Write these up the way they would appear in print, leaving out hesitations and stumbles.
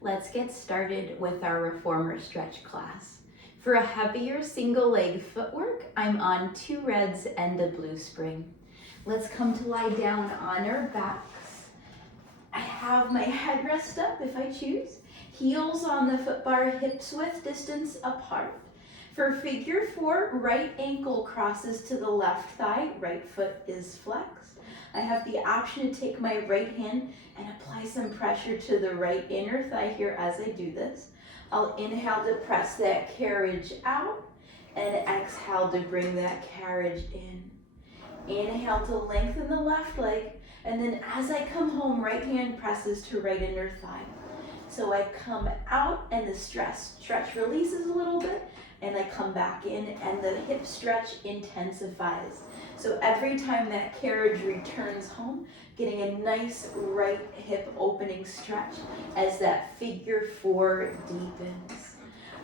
Let's get started with our reformer stretch class. For a heavier single leg footwork, I'm on 2 reds and a blue spring. Let's come to lie down on our backs. I have my headrest up if I choose, heels on the foot bar, hips width distance apart. For figure 4, right ankle crosses to the left thigh, right foot is flexed. I have the option to take my right hand and apply some pressure to the right inner thigh here as I do this. I'll inhale to press that carriage out and exhale to bring that carriage in. Inhale to lengthen the left leg, and then as I come home, right hand presses to right inner thigh. So I come out and the stretch releases a little bit, and I come back in and the hip stretch intensifies. So every time that carriage returns home, getting a nice right hip opening stretch as that figure 4 deepens.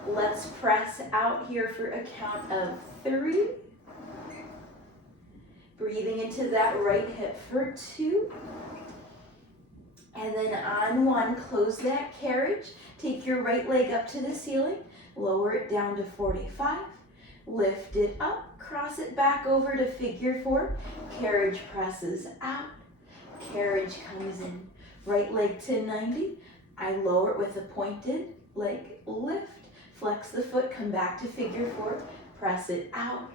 Let's press out here for a count of 3. Breathing into that right hip for 2. And then on 1, close that carriage. Take your right leg up to the ceiling. Lower it down to 45. Lift it up. Cross it back over to figure 4. Carriage presses out. Carriage comes in. Right leg to 90. I lower it with a pointed leg lift. Flex the foot. Come back to figure 4. Press it out.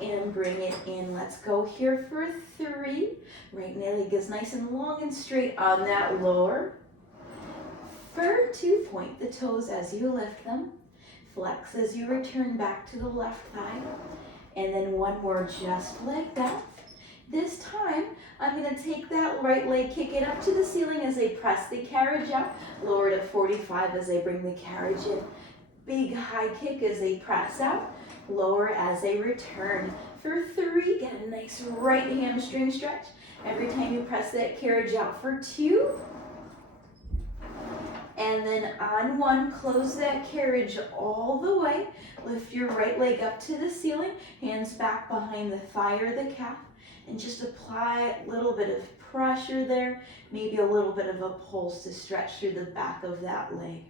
And bring it in. Let's go here for 3. Right leg is nice and long and straight on that lower. For 2, point the toes as you lift them. Flex as you return back to the left thigh. And then 1 more just like that. This time, I'm going to take that right leg, kick it up to the ceiling as I press the carriage out. Lower to 45 as I bring the carriage in. Big high kick as I press out. Lower as I return. For 3, get a nice right hamstring stretch. Every time you press that carriage out for 2. And then on 1, close that carriage all the way. Lift your right leg up to the ceiling. Hands back behind the thigh or the calf. And just apply a little bit of pressure there. Maybe a little bit of a pulse to stretch through the back of that leg.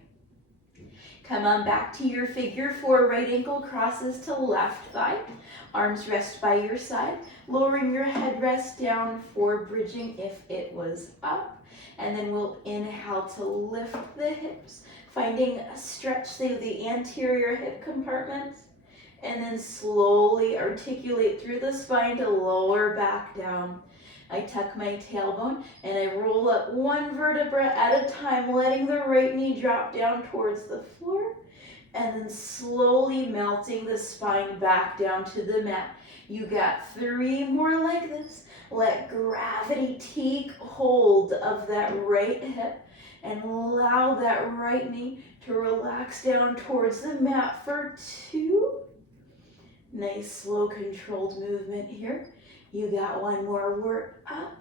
Come on back to your figure 4, right ankle crosses to left thigh. Arms rest by your side. Lowering your head rest down for bridging if it was up. And then we'll inhale to lift the hips, finding a stretch through the anterior hip compartments. And then slowly articulate through the spine to lower back down. I tuck my tailbone and I roll up 1 vertebra at a time, letting the right knee drop down towards the floor, and then slowly melting the spine back down to the mat. You got 3 more like this. Let gravity take hold of that right hip and allow that right knee to relax down towards the mat for 2. Nice, slow, controlled movement here. You got 1 more work up.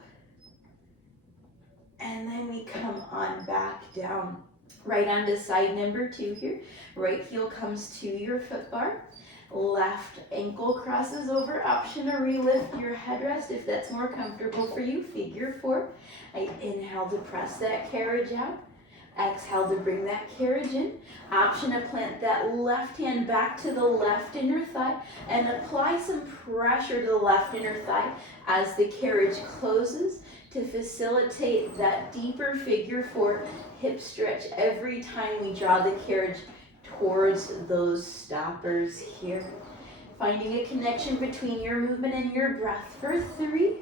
And then we come on back down. Right onto side number 2 here. Right heel comes to your foot bar. Left ankle crosses over. Option to relift your headrest if that's more comfortable for you. Figure 4. I inhale to press that carriage out. Exhale to bring that carriage in. Option to plant that left hand back to the left inner thigh and apply some pressure to the left inner thigh as the carriage closes to facilitate that deeper figure 4 hip stretch every time we draw the carriage towards those stoppers here. Finding a connection between your movement and your breath for 3.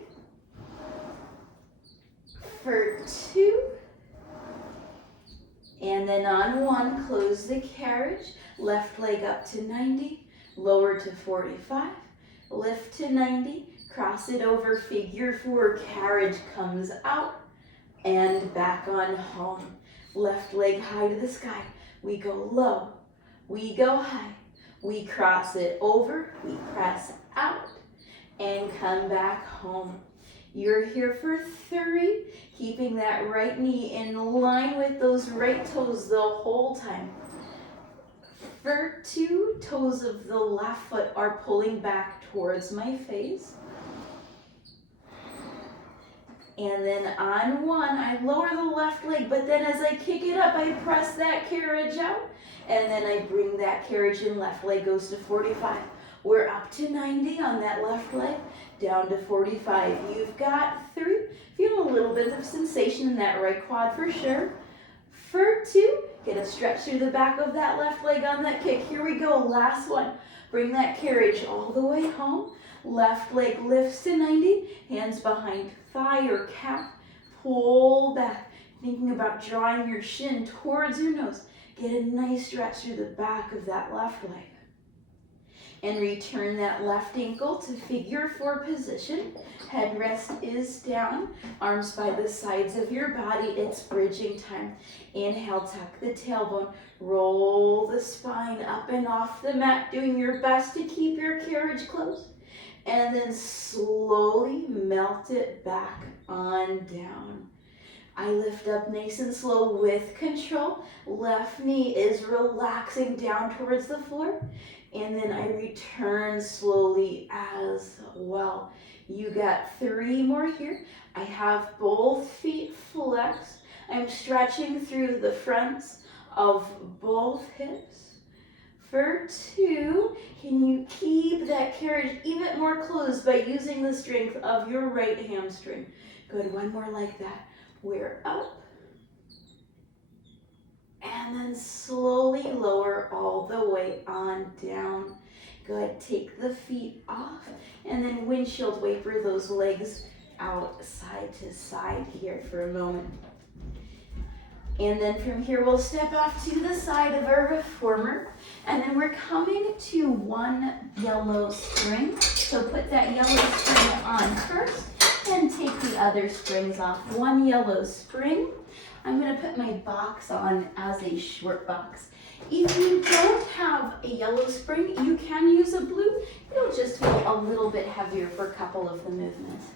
For 2. And then on 1, close the carriage. Left leg up to 90. Lower to 45. Lift to 90. Cross it over, figure 4. Carriage comes out and back on home. Left leg high to the sky. We go low. We go high. We cross it over. We press out and come back home. You're here for 3, keeping that right knee in line with those right toes the whole time. For 2, toes of the left foot are pulling back towards my face. And then on one, I lower the left leg, but then as I kick it up, I press that carriage out. And then I bring that carriage in, left leg goes to 45. We're up to 90 on that left leg, down to 45. You've got 3. Feel a little bit of sensation in that right quad for sure. For 2, get a stretch through the back of that left leg on that kick. Here we go, last one. Bring that carriage all the way home. Left leg lifts to 90, hands behind thigh or calf. Pull back, thinking about drawing your shin towards your nose. Get a nice stretch through the back of that left leg. And return that left ankle to figure 4 position. Headrest is down, arms by the sides of your body. It's bridging time. Inhale, tuck the tailbone, roll the spine up and off the mat, doing your best to keep your carriage closed. And then slowly melt it back on down. I lift up nice and slow with control. Left knee is relaxing down towards the floor. And then I return slowly as well. You got 3 more here. I have both feet flexed. I'm stretching through the fronts of both hips. For 2, can you keep that carriage even more closed by using the strength of your right hamstring? Good, 1 more like that. We're up. And then slowly lower all the way on down. Good, take the feet off and then windshield wiper those legs out side to side here for a moment. And then from here, we'll step off to the side of our reformer. And then we're coming to 1 yellow spring. So put that yellow spring on first and take the other springs off. 1 yellow spring. I'm gonna put my box on as a short box. If you don't have a yellow spring, you can use a blue. It'll just feel a little bit heavier for a couple of the movements.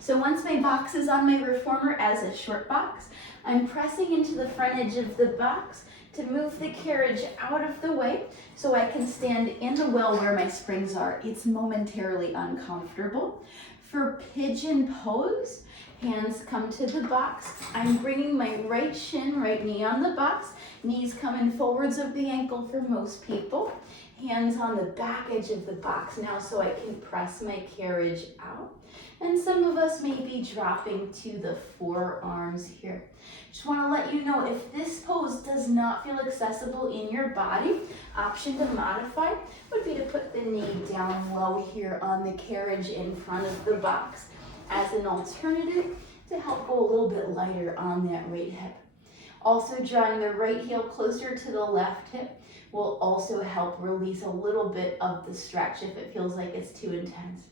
So once my box is on my reformer as a short box, I'm pressing into the front edge of the box to move the carriage out of the way so I can stand in the well where my springs are. It's momentarily uncomfortable. For pigeon pose, hands come to the box. I'm bringing my right shin, right knee on the box. Knees coming forwards of the ankle for most people. Hands on the back edge of the box now so I can press my carriage out. And some of us may be dropping to the forearms here. Just want to let you know, if this pose does not feel accessible in your body, option to modify would be to put the knee down low here on the carriage in front of the box as an alternative to help go a little bit lighter on that right hip. Also, drawing the right heel closer to the left hip will also help release a little bit of the stretch if it feels like it's too intense.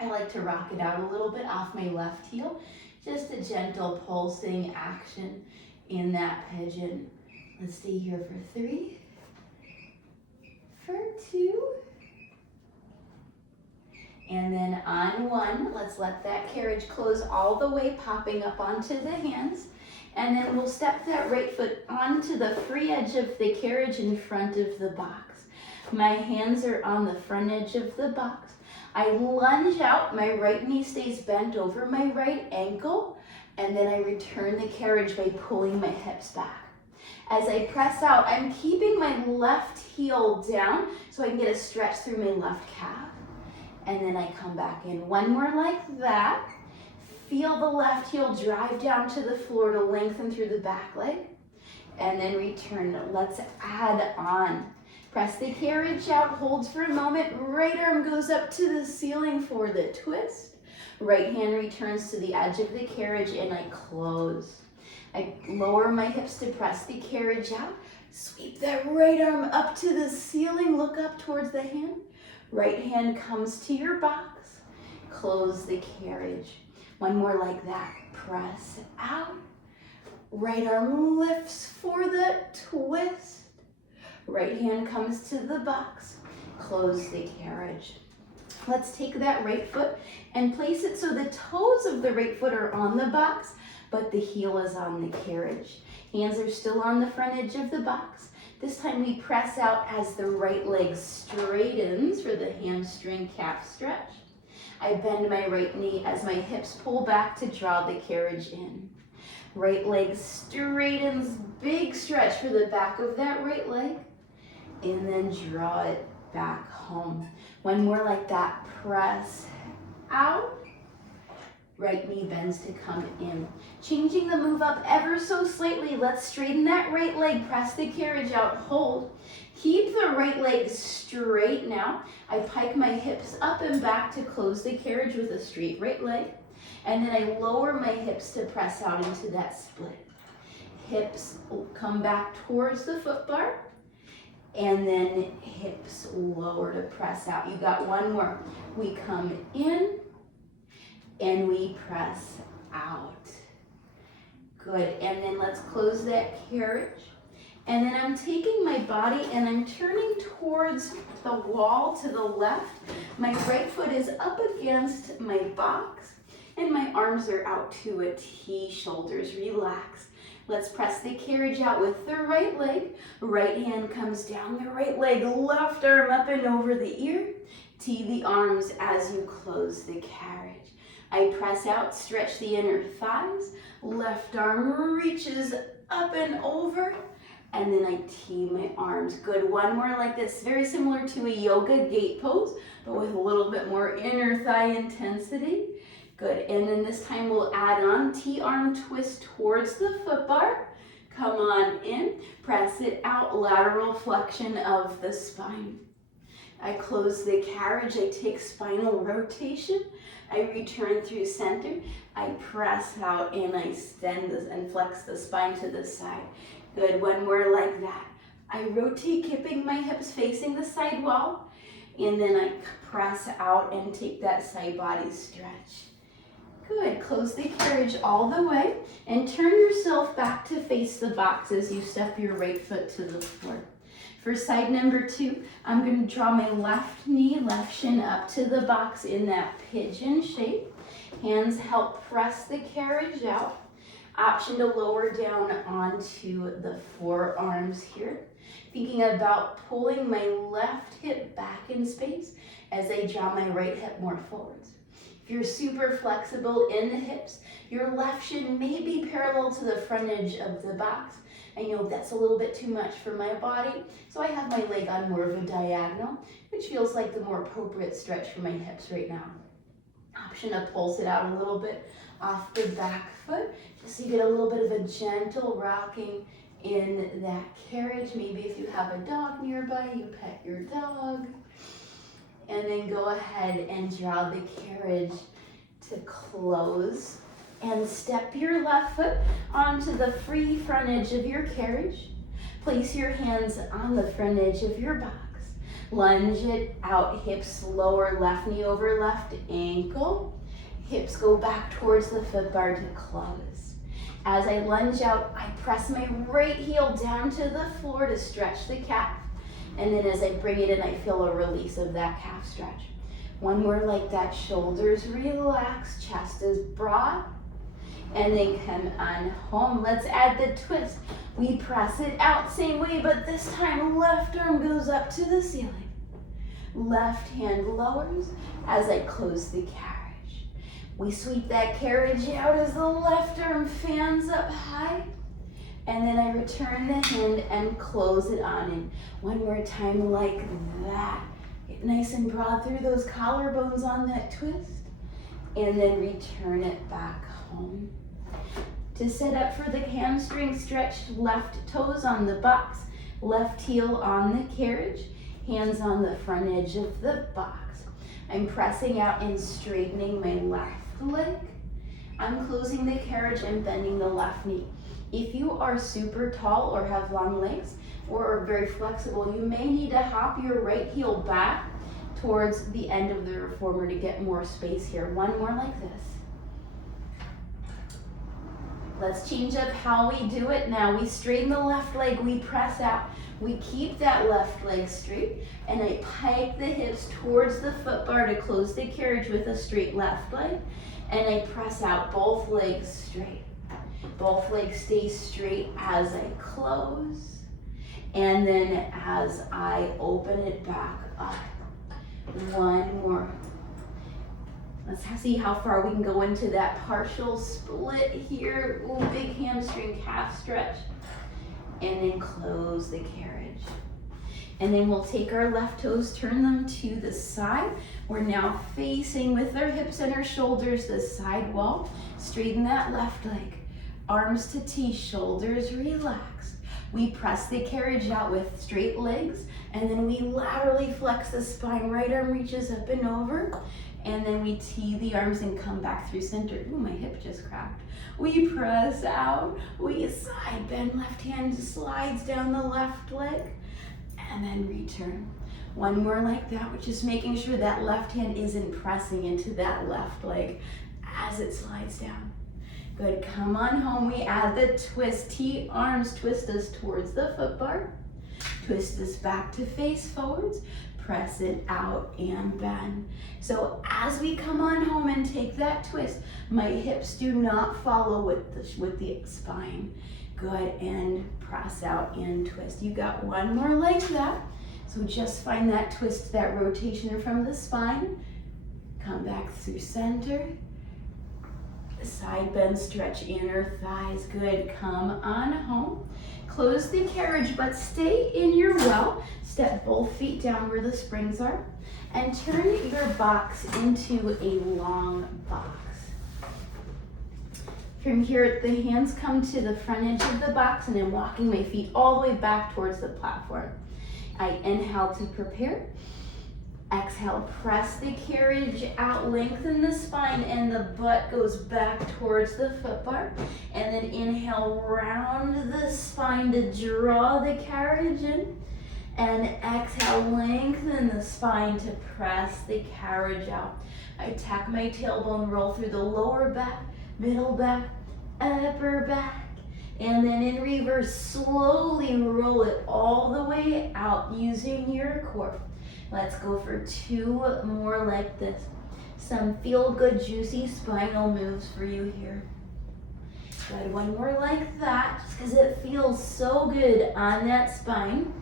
I like to rock it out a little bit off my left heel, just a gentle pulsing action in that pigeon. Let's stay here for 3, for 2, and then on 1, let's let that carriage close all the way, popping up onto the hands. And then we'll step that right foot onto the free edge of the carriage in front of the box. My hands are on the front edge of the box. I lunge out, my right knee stays bent over my right ankle, and then I return the carriage by pulling my hips back. As I press out, I'm keeping my left heel down so I can get a stretch through my left calf. And then I come back in. 1 more like that. Feel the left heel drive down to the floor to lengthen through the back leg. And then return. Let's add on. Press the carriage out, hold for a moment. Right arm goes up to the ceiling for the twist. Right hand returns to the edge of the carriage and I close. I lower my hips to press the carriage out. Sweep that right arm up to the ceiling. Look up towards the hand. Right hand comes to your box. Close the carriage. 1 more like that. Press out. Right arm lifts for the twist. Right hand comes to the box. Close the carriage. Let's take that right foot and place it so the toes of the right foot are on the box, but the heel is on the carriage. Hands are still on the front edge of the box. This time we press out as the right leg straightens for the hamstring calf stretch. I bend my right knee as my hips pull back to draw the carriage in. Right leg straightens, big stretch for the back of that right leg, and then draw it back home. One more like that, press out. Right knee bends to come in. Changing the move up ever so slightly. Let's straighten that right leg, press the carriage out, hold. Keep the right leg straight now. I pike my hips up and back to close the carriage with a straight right leg. And then I lower my hips to press out into that split. Hips come back towards the foot bar. And then hips lower to press out. You got one more. We come in and we press out. Good, and then let's close that carriage. And then I'm taking my body and I'm turning towards the wall to the left. My right foot is up against my box and my arms are out to a T, shoulders relax. Let's press the carriage out with the right leg. Right hand comes down the right leg, left arm up and over the ear. T the arms as you close the carriage. I press out, stretch the inner thighs. Left arm reaches up and over. And then I T my arms. Good, one more like this. Very similar to a yoga gate pose, but with a little bit more inner thigh intensity. Good, and then this time we'll add on T-arm twist towards the foot bar. Come on in, press it out, lateral flexion of the spine. I close the carriage, I take spinal rotation. I return through center. I press out and I extend this and flex the spine to the side. Good, one more like that. I rotate, keeping my hips facing the side wall. And then I press out and take that side body stretch. Good, close the carriage all the way and turn yourself back to face the box as you step your right foot to the floor. For side number 2, I'm going to draw my left knee, left shin up to the box in that pigeon shape. Hands help press the carriage out. Option to lower down onto the forearms here. Thinking about pulling my left hip back in space as I draw my right hip more forwards. If you're super flexible in the hips, your left shin may be parallel to the front edge of the box. I know that's a little bit too much for my body, so I have my leg on more of a diagonal, which feels like the more appropriate stretch for my hips right now. Option to pulse it out a little bit off the back foot, just so you get a little bit of a gentle rocking in that carriage. Maybe if you have a dog nearby, you pet your dog. And then go ahead and draw the carriage to close. And step your left foot onto the free front edge of your carriage. Place your hands on the front edge of your box. Lunge it out, hips lower, left knee over left ankle. Hips go back towards the foot bar to close. As I lunge out, I press my right heel down to the floor to stretch the calf. And then as I bring it in, I feel a release of that calf stretch. One more like that, shoulders relax, chest is broad. And then come on home. Let's add the twist. We press it out same way, but this time left arm goes up to the ceiling. Left hand lowers as I close the carriage. We sweep that carriage out as the left arm fans up high. And then I return the hand and close it on in. One more time like that. Get nice and broad through those collarbones on that twist. And then return it back home. To set up for the hamstring stretch, left toes on the box, left heel on the carriage, hands on the front edge of the box. I'm pressing out and straightening my left leg. I'm closing the carriage and bending the left knee. If you are super tall or have long legs or are very flexible, you may need to hop your right heel back towards the end of the reformer to get more space here. One more like this. Let's change up how we do it now. We straighten the left leg, we press out. We keep that left leg straight, and I pike the hips towards the foot bar to close the carriage with a straight left leg, and I press out, both legs straight. Both legs stay straight as I close, and then as I open it back up. One more. Let's see how far we can go into that partial split here. Ooh, big hamstring calf stretch. And then close the carriage. And then we'll take our left toes, turn them to the side. We're now facing with our hips and our shoulders the side wall. Straighten that left leg. Arms to T, shoulders relaxed. We press the carriage out with straight legs, and then we laterally flex the spine. Right arm reaches up and over, and then we T the arms and come back through center. Ooh, my hip just cracked. We press out, we side bend, left hand slides down the left leg, and then return. One more like that, which is making sure that left hand isn't pressing into that left leg as it slides down. Good, come on home. We add the twist. T arms, twist us towards the foot bar. Twist us back to face forwards. Press it out and bend. So as we come on home and take that twist, my hips do not follow with the spine. Good, and press out and twist. You got one more like that. So just find that twist, that rotation from the spine. Come back through center. Side bend, stretch inner thighs. Good, come on home. Close the carriage, but stay in your well. Step both feet down where the springs are. And turn your box into a long box. From here, the hands come to the front edge of the box, and I'm walking my feet all the way back towards the platform. I inhale to prepare. Exhale, press the carriage out, lengthen the spine, and the butt goes back towards the foot bar. And then inhale, round the spine to draw the carriage in. And exhale, lengthen the spine to press the carriage out. I tack my tailbone, roll through the lower back, middle back, upper back. And then in reverse, slowly roll it all the way out using your core. Let's go for two more like this. Some feel-good, juicy spinal moves for you here. Good, one more like that, just because it feels so good on that spine.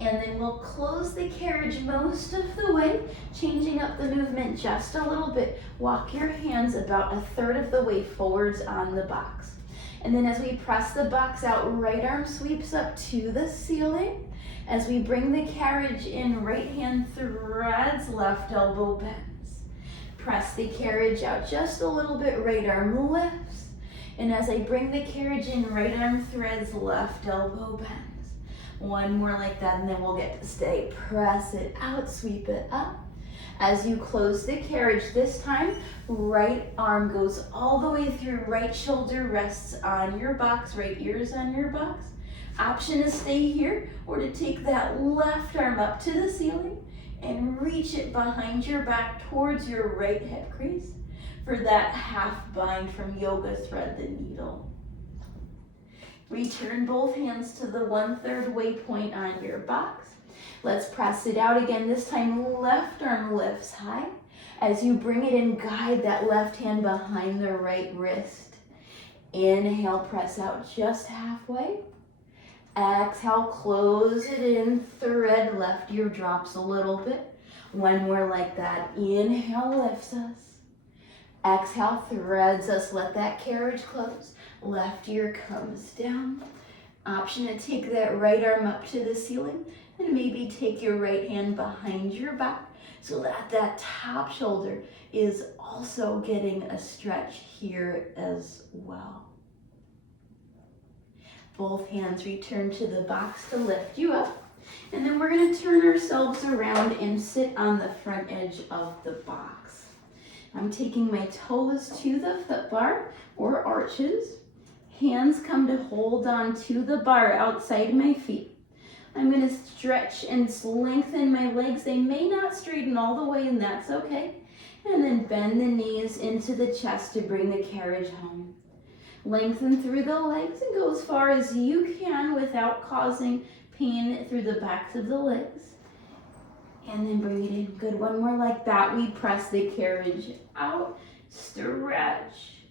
And then we'll close the carriage most of the way, changing up the movement just a little bit. Walk your hands about a third of the way forwards on the box. And then as we press the box out, right arm sweeps up to the ceiling. As we bring the carriage in, right hand threads, left elbow bends. Press the carriage out just a little bit, right arm lifts. And as I bring the carriage in, right arm threads, left elbow bends. One more like that, and then we'll get to stay. Press it out, sweep it up. As you close the carriage this time, right arm goes all the way through, right shoulder rests on your box, right ear's on your box. Option to stay here or to take that left arm up to the ceiling and reach it behind your back towards your right hip crease for that half bind from yoga, thread the needle. Return both hands to the 1/3 way point on your box. Let's press it out again. This time left arm lifts high. As you bring it in, guide that left hand behind the right wrist. Inhale, press out just halfway. Exhale, close it in, thread left ear drops a little bit. One more like that. Inhale, lifts us. Exhale, threads us, let that carriage close. Left ear comes down. Option to take that right arm up to the ceiling and maybe take your right hand behind your back so that that top shoulder is also getting a stretch here as well. Both hands return to the box to lift you up. And then we're going to turn ourselves around and sit on the front edge of the box. I'm taking my toes to the foot bar or arches. Hands come to hold on to the bar outside my feet. I'm going to stretch and lengthen my legs. They may not straighten all the way, and that's okay. And then bend the knees into the chest to bring the carriage home. Lengthen through the legs and go as far as you can without causing pain through the backs of the legs. And then bring it in. Good, one more like that. We press the carriage out, stretch,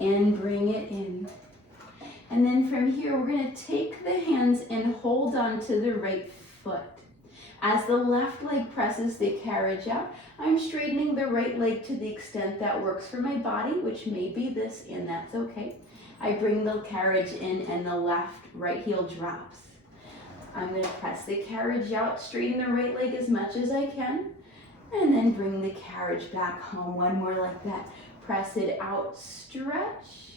and bring it in. And then from here, we're going to take the hands and hold on to the right foot. As the left leg presses the carriage out, I'm straightening the right leg to the extent that works for my body, which may be this, and that's okay. I bring the carriage in and the right heel drops. I'm going to press the carriage out, straighten the right leg as much as I can, and then bring the carriage back home. One more like that. Press it out, stretch,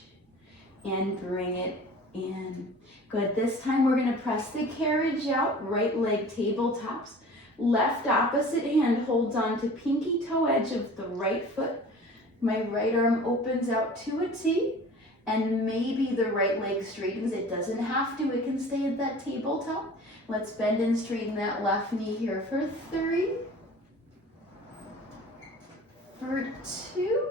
and bring it in. Good. This time we're going to press the carriage out, right leg tabletops. Left opposite hand holds on to pinky toe edge of the right foot. My right arm opens out to a T, and maybe the right leg straightens. It doesn't have to. It can stay at that tabletop. Let's bend and straighten that left knee here for 3, for 2,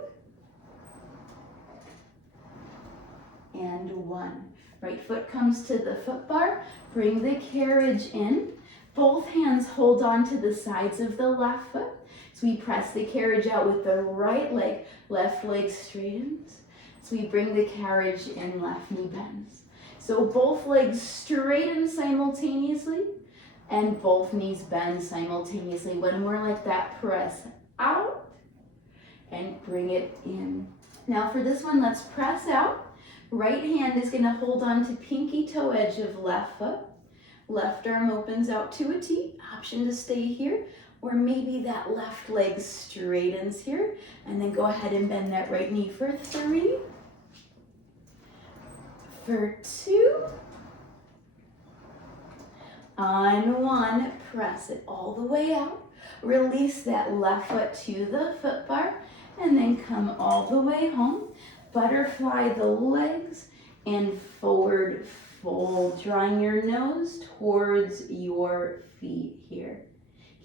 and 1. Right foot comes to the foot bar. Bring the carriage in. Both hands hold on to the sides of the left foot. So we press the carriage out with the right leg. Left leg straightens. So we bring the carriage in, left knee bends. So both legs straighten simultaneously and both knees bend simultaneously. One more like that. Press out and bring it in. Now for this one, let's press out. Right hand is going to hold on to pinky toe edge of left foot. Left arm opens out to a T. Option to stay here, or maybe that left leg straightens here. And then go ahead and bend that right knee for 3, for 2, on 1. Press it all the way out. Release that left foot to the foot bar, and then come all the way home. Butterfly the legs and forward fold, drawing your nose towards your feet here.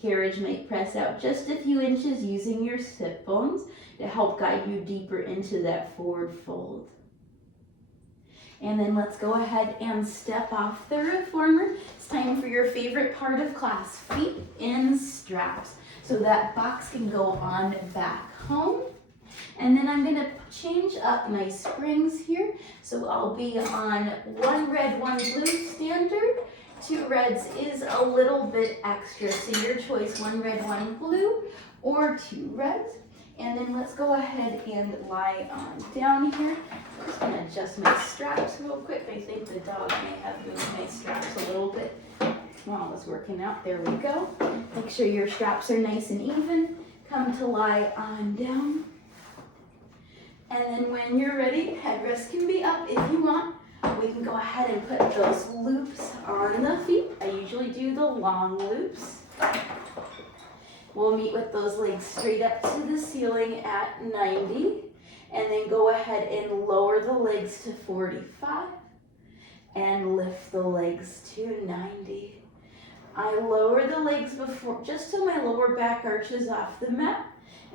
Carriage might press out just a few inches using your sit bones to help guide you deeper into that forward fold. And then let's go ahead and step off the reformer. It's time for your favorite part of class, feet in straps. So that box can go on back home. And then I'm going to change up my springs here. So I'll be on 1 red, 1 blue standard. 2 reds is a little bit extra. So your choice, 1 red, 1 blue, or 2 reds. And then let's go ahead and lie on down here. I'm just going to adjust my straps real quick. I think the dog may have moved my straps a little bit while I was working out. There we go. Make sure your straps are nice and even. Come to lie on down. And then when you're ready, headrest can be up if you want. We can go ahead and put those loops on the feet. I usually do the long loops. We'll meet with those legs straight up to the ceiling at 90. And then go ahead and lower the legs to 45. And lift the legs to 90. I lower the legs before, just till my lower back arches off the mat.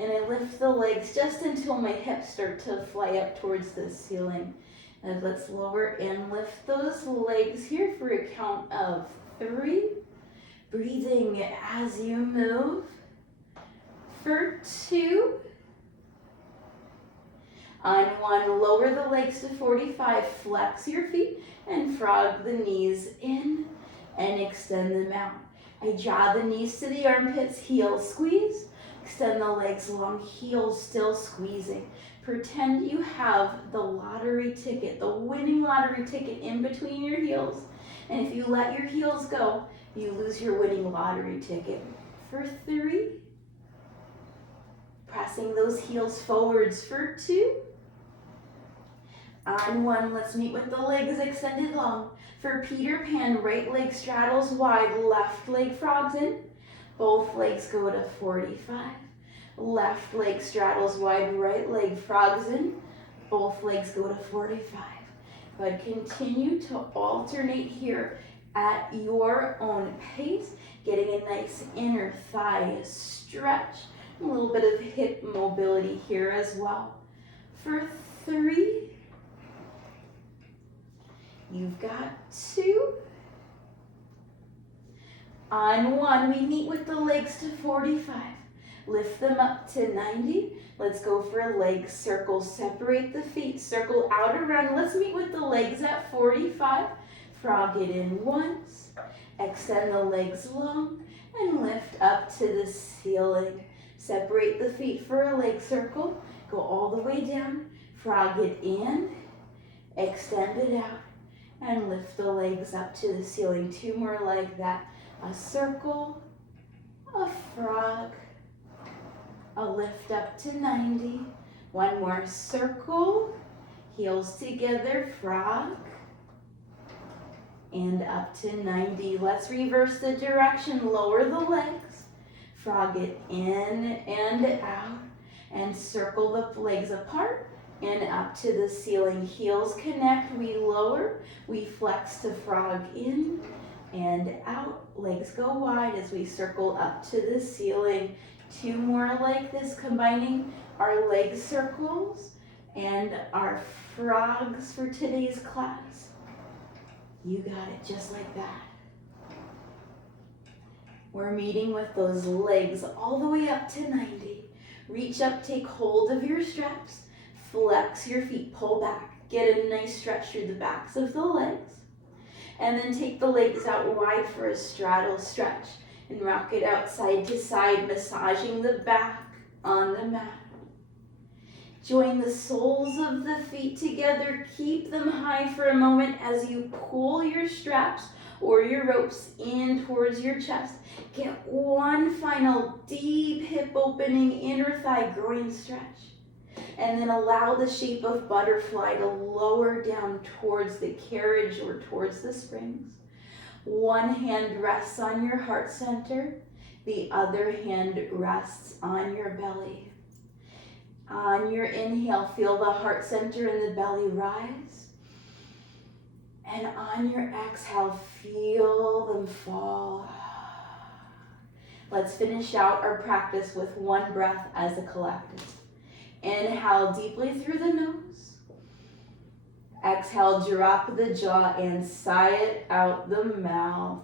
And I lift the legs just until my hips start to fly up towards the ceiling. And let's lower and lift those legs here for a count of 3. Breathing as you move. For 2. On 1, lower the legs to 45. Flex your feet and frog the knees in and extend them out. I draw the knees to the armpits, heel squeeze. Extend the legs long, heels still squeezing. Pretend you have the lottery ticket, the winning lottery ticket in between your heels. And if you let your heels go, you lose your winning lottery ticket. For 3. Pressing those heels forwards for 2. On 1, let's meet with the legs extended long. For Peter Pan, right leg straddles wide, left leg frogs in. Both legs go to 45. Left leg straddles wide, right leg frogs in. Both legs go to 45. But continue to alternate here at your own pace, getting a nice inner thigh stretch. A little bit of hip mobility here as well. For 3. You've got 2. On 1, we meet with the legs to 45. Lift them up to 90. Let's go for a leg circle. Separate the feet. Circle out around. Let's meet with the legs at 45. Frog it in once. Extend the legs long and lift up to the ceiling. Separate the feet for a leg circle. Go all the way down. Frog it in. Extend it out. And lift the legs up to the ceiling. 2 more like that. A circle. A frog. A lift up to 90. 1 more circle. Heels together. Frog. And up to 90. Let's reverse the direction. Lower the legs. Frog it in and out. And circle the legs apart and up to the ceiling. Heels connect. We lower. We flex to frog in and out. Legs go wide as we circle up to the ceiling. 2 more like this, combining our leg circles and our frogs for today's class. You got it, just like that. We're meeting with those legs all the way up to 90. Reach up, take hold of your straps, flex your feet, pull back. Get a nice stretch through the backs of the legs. And then take the legs out wide for a straddle stretch and rock it out side to side, massaging the back on the mat. Join the soles of the feet together. Keep them high for a moment as you pull your straps or your ropes in towards your chest. Get 1 final deep hip opening, inner thigh groin stretch. And then allow the shape of butterfly to lower down towards the carriage or towards the springs. 1 hand rests on your heart center. The other hand rests on your belly. On your inhale, feel the heart center and the belly rise. And on your exhale, feel them fall. Let's finish out our practice with 1 breath as a collective. Inhale deeply through the nose. Exhale, drop the jaw and sigh it out the mouth.